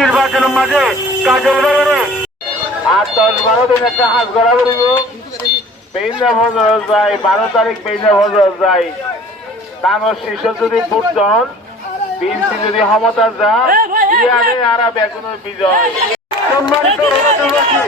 নির্বাচনের মাঝে কাজল বাজারে 8-10-12 দিন একটা হাজ গড়া করিব পেইনা ভজর যায় 12 তারিখ পেইনা ভজর যায় তানোর শীর্ষ যদি ফুটন বিএনপি যদি ক্ষমতা যা ইয়ারে আরা বেগুনের বিজয় সম্মানিত এলাকাবাসী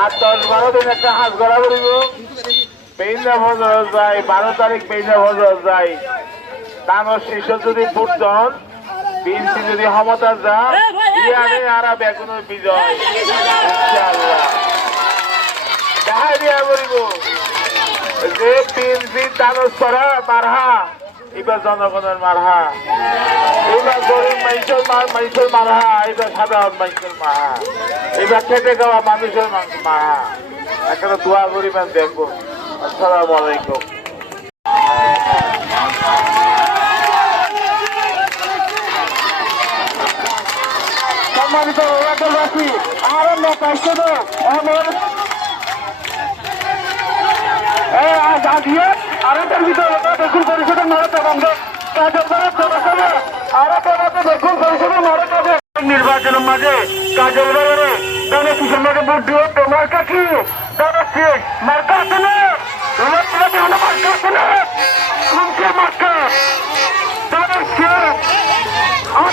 আর 10-12 দিন একটা হাজ গড়া করিব পেইনা ভজর যায় 12 তারিখ পেইনা ভজর যায় তানোর শীর্ষ যদি ফুটন বিএনপি যদি ক্ষমতা যা ইয়ারে আরা বেগুনের বিজয় ইনশাআল্লাহ দেখা দিয়া করিব যে বিএনপি তানোর সরা মারহা এবার জনগণের মারহা এবার গরিব মানুষের মারহা এবার সাধারণ মানুষের মারহা এবার খেটে খাওয়া মানুষের মারহা একটা দোয়া করিবেন দেখবো আসসালামু আলাইকুম সম্মানিত এলাকাবাসী আর নেতা হিসেবে আমার আরেকটার ভিতরে দেখুন পরিষদের মারাতে বন্ধ নির্বাচনের মাঝে কাজল বাজারে দানের কিষণ মাঠে ভোট দিও তোমার কাকি দানের শেষ মার্কা আছে না তোমার মার্কা আছে না কোনকে মার্কা দানের শেষ আমার